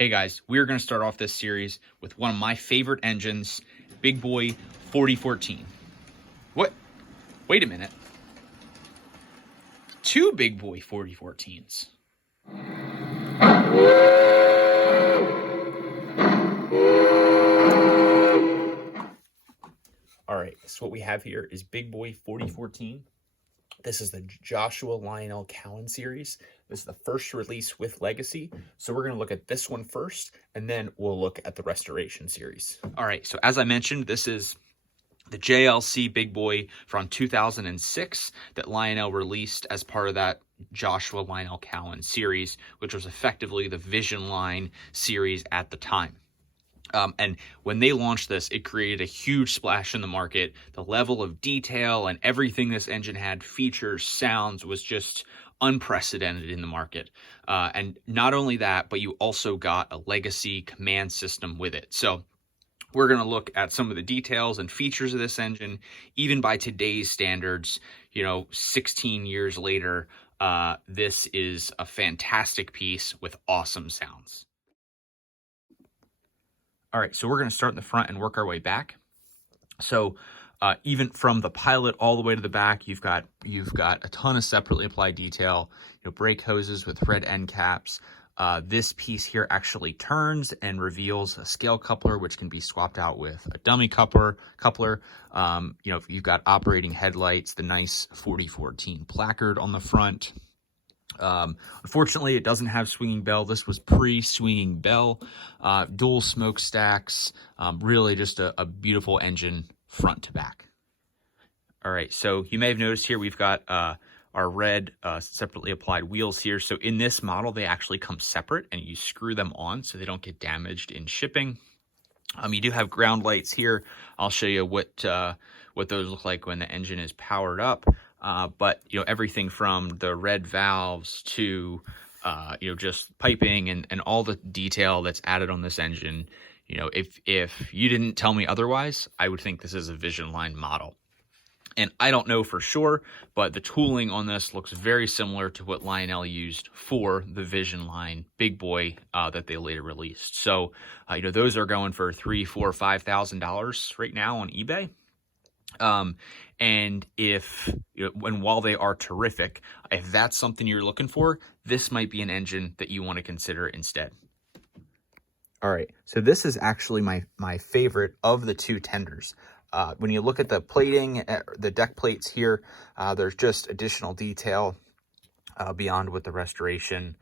Hey guys, we're going to start off this series with one of my favorite engines, Big Boy 4014. What? Wait a minute. Two Big Boy 4014s. All right, so what we have here is Big Boy 4014. This is the Joshua Lionel Cowan series. This is the first release with Legacy. So we're going to look at this one first, and then we'll look at the Restoration series. All right, so as I mentioned, this is the JLC Big Boy from 2006 that Lionel released as part of that Joshua Lionel Cowan series, which was effectively the Vision Line series at the time. And when they launched this, it created a huge splash in the market. The level of detail and everything this engine had, features, sounds, was just unprecedented in the market. And not only that, but you also got a legacy command system with it. So we're going to look at some of the details and features of this engine. Even by today's standards, 16 years later, this is a fantastic piece with awesome sounds. All right, so we're going to start in the front and work our way back. So even from the pilot all the way to the back, you've got a ton of separately applied detail. Brake hoses with red end caps. This piece here actually turns and reveals a scale coupler, which can be swapped out with a dummy coupler. You've got operating headlights, the nice 4014 placard on the front. Unfortunately, it doesn't have swinging bell. This was pre-swinging bell. Dual smokestacks. Really just a beautiful engine front to back. All right, so you may have noticed here we've got our red separately applied wheels here. So in this model, they actually come separate, and you screw them on so they don't get damaged in shipping. You do have ground lights here. I'll show you what those look like when the engine is powered up. But everything from the red valves to just piping and all the detail that's added on this engine. If you didn't tell me otherwise, I would think this is a Vision Line model. And I don't know for sure, but the tooling on this looks very similar to what Lionel used for the Vision Line Big Boy that they later released. So those are going for $3,000, $4,000, $5,000 right now on eBay. And while they are terrific, if that's something you're looking for, this might be an engine that you want to consider instead. All right, so this is actually my favorite of the two tenders. When you look at the plating, the deck plates here, there's just additional detail beyond what the Restoration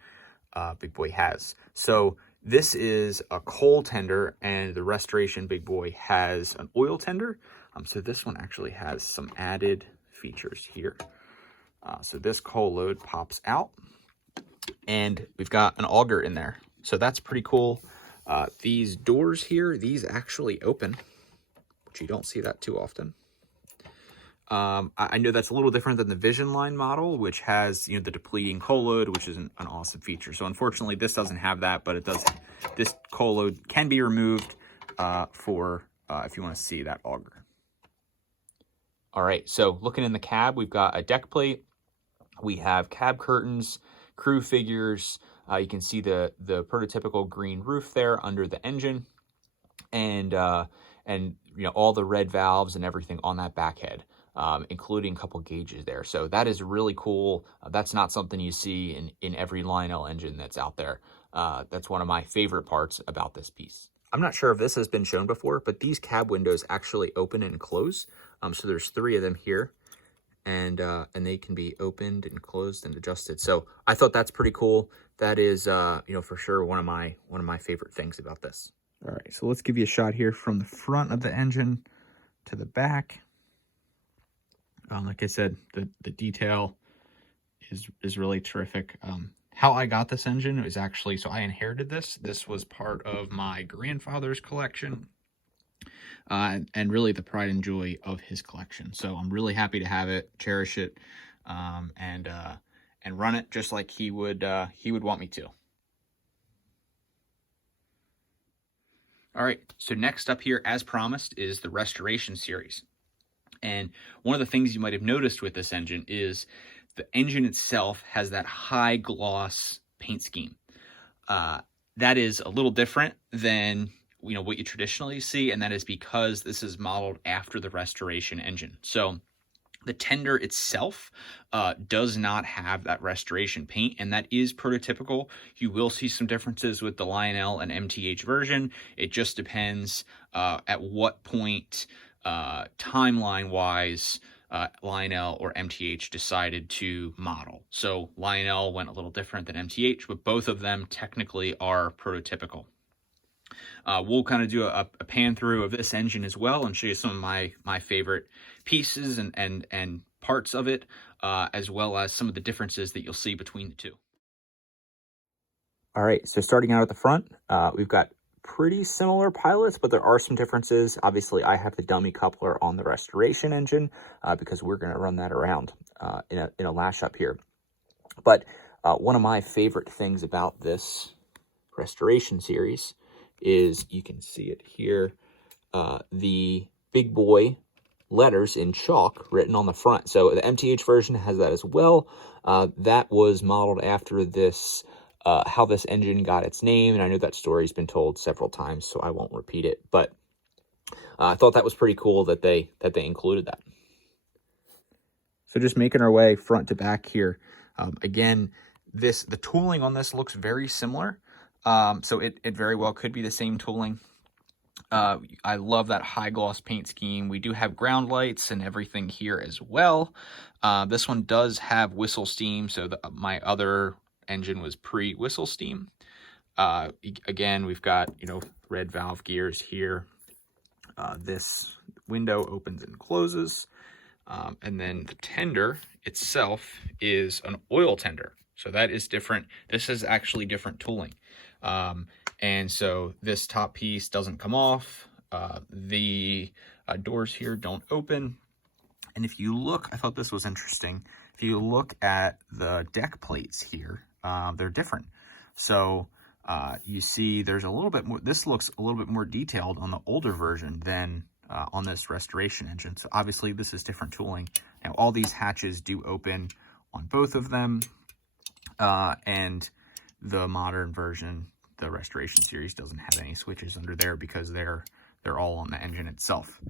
Big Boy has. So this is a coal tender, and the Restoration Big Boy has an oil tender. So this one actually has some added features here. So this coal load pops out, and we've got an auger in there. So that's pretty cool. These doors here, these actually open, which you don't see that too often. I know that's a little different than the Vision Line model, which has the depleting coal load, which is an awesome feature. So unfortunately, this doesn't have that, but it does. This coal load can be removed for if you want to see that auger. All right, so looking in the cab, we've got a deck plate. We have cab curtains, crew figures. You can see the prototypical green roof there under the engine, and all the red valves and everything on that back head, including a couple gauges there. So that is really cool. That's not something you see in every Lionel engine that's out there. That's one of my favorite parts about this piece. I'm not sure if this has been shown before, but these cab windows actually open and close. So there's 3 of them here, and they can be opened and closed and adjusted. So I thought that's pretty cool. That is, for sure one of my favorite things about this. All right, so let's give you a shot here from the front of the engine to the back. Like I said, the detail is really terrific. How I got this engine is actually, so I inherited this. This was part of my grandfather's collection, and really the pride and joy of his collection. So I'm really happy to have it, cherish it, and run it just like he would want me to. All right, so next up here, as promised, is the Restoration series. And one of the things you might have noticed with this engine is the engine itself has that high gloss paint scheme. That is a little different than what you traditionally see, and that is because this is modeled after the restoration engine. So the tender itself does not have that restoration paint, and that is prototypical. You will see some differences with the Lionel and MTH version. It just depends at what point, timeline-wise, Lionel or MTH decided to model. So Lionel went a little different than MTH, but both of them technically are prototypical. We'll kind of do a pan through of this engine as well and show you some of my favorite pieces and parts of it, as well as some of the differences that you'll see between the two. All right, so starting out at the front, we've got pretty similar pilots, but there are some differences. Obviously, I have the dummy coupler on the restoration engine because we're going to run that around in a lash up here. But one of my favorite things about this restoration series is, you can see it here, the Big Boy letters in chalk written on the front. So the MTH version has that as well. That was modeled after this, how this engine got its name, and I know that story's been told several times, so I won't repeat it, but I thought that was pretty cool that they included that. So just making our way front to back here. Again, the tooling on this looks very similar. So it very well could be the same tooling. I love that high gloss paint scheme. We do have ground lights and everything here as well. This one does have whistle steam, so my other engine was pre-whistle steam. Again, we've got red valve gears here. This window opens and closes, and then the tender itself is an oil tender, so that is different. This is actually different tooling. And so this top piece doesn't come off. The doors here don't open. And if you look, I thought this was interesting. If you look at the deck plates here, they're different. So you see there's a little bit more, this looks a little bit more detailed on the older version than on this restoration engine. So obviously this is different tooling. Now all these hatches do open on both of them. And the modern version, the restoration series, doesn't have any switches under there because they're all on the engine itself.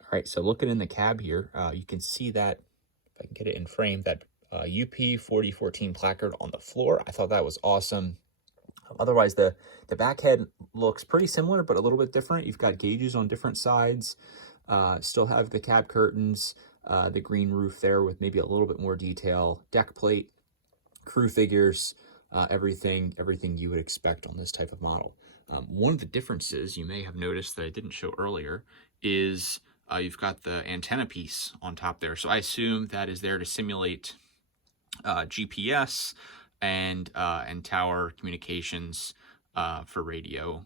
All right, so looking in the cab here, you can see that, if I can get it in frame, that UP 4014 placard on the floor. I thought that was awesome. Otherwise, the back head looks pretty similar, but a little bit different. You've got gauges on different sides. Still have the cab curtains, the green roof there with maybe a little bit more detail, deck plate, crew figures, everything you would expect on this type of model. One of the differences you may have noticed that I didn't show earlier is you've got the antenna piece on top there. So I assume that is there to simulate GPS and tower communications for radio.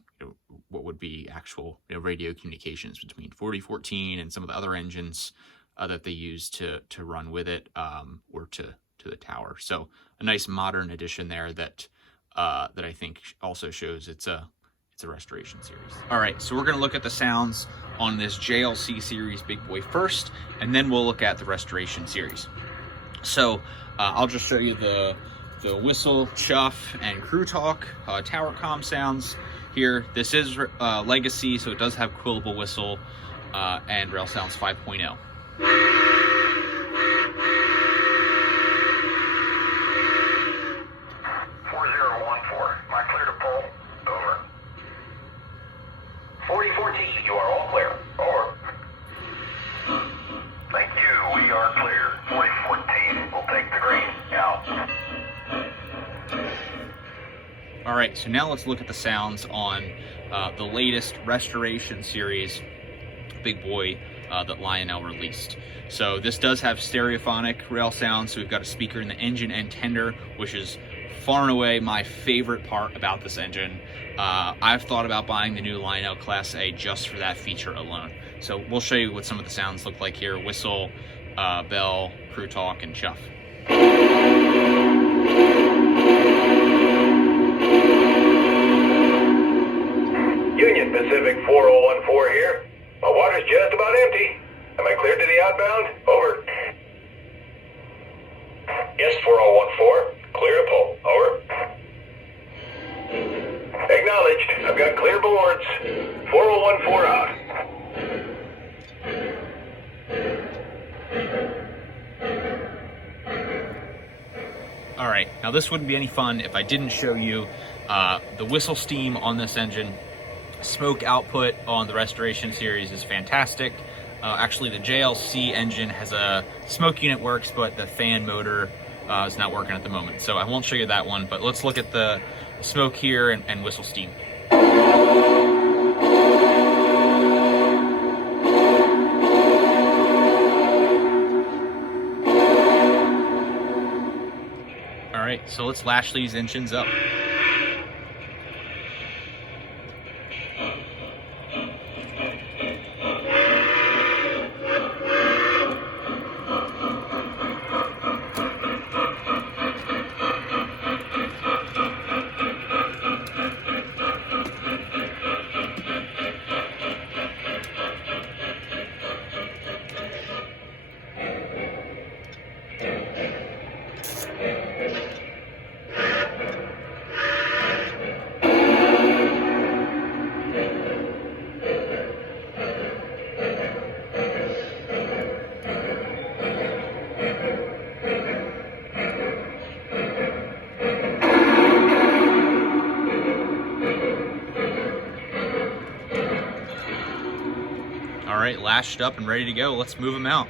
What would be actual radio communications between 4014 and some of the other engines that they use to run with it, or to the tower. So a nice modern addition there that I think also shows it's a restoration series. All right, so we're going to look at the sounds on this JLC series Big Boy first, and then we'll look at the restoration series. So I'll just show you the whistle, chuff, and crew talk tower comm sounds here. This is legacy, so it does have quillable whistle and rail sounds 5.0. 4014, you are all clear. Over. Thank you, we are clear. 4014, we'll take the green. Out. All right, so now let's look at the sounds on the latest restoration series Big Boy that Lionel released. So this does have stereophonic rail sounds, so we've got a speaker in the engine and tender, which is far and away my favorite part about this engine. I've thought about buying the new Lionel Class A just for that feature alone. So we'll show you what some of the sounds look like here: whistle, bell, crew talk, and chuff. Union Pacific 4014 here. My water's just about empty. Am I cleared to the outbound? Over. Yes, 4014. Clear to pull. Over. acknowledged. I've got clear boards. 4014 out. All right, now this wouldn't be any fun if I didn't show you the whistle steam on this engine. Smoke output on the Restoration series is fantastic. Actually, the JLC engine has a smoke unit works, but the fan motor is not working at the moment. So I won't show you that one, but let's look at the smoke here and whistle steam. All right, so let's lash these engines up. All right, lashed up and ready to go. Let's move them out.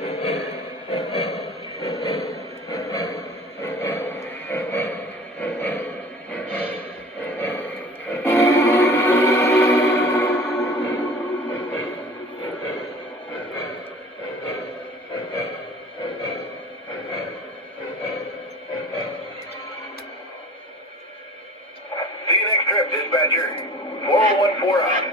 See you next trip, dispatcher. 4014 out.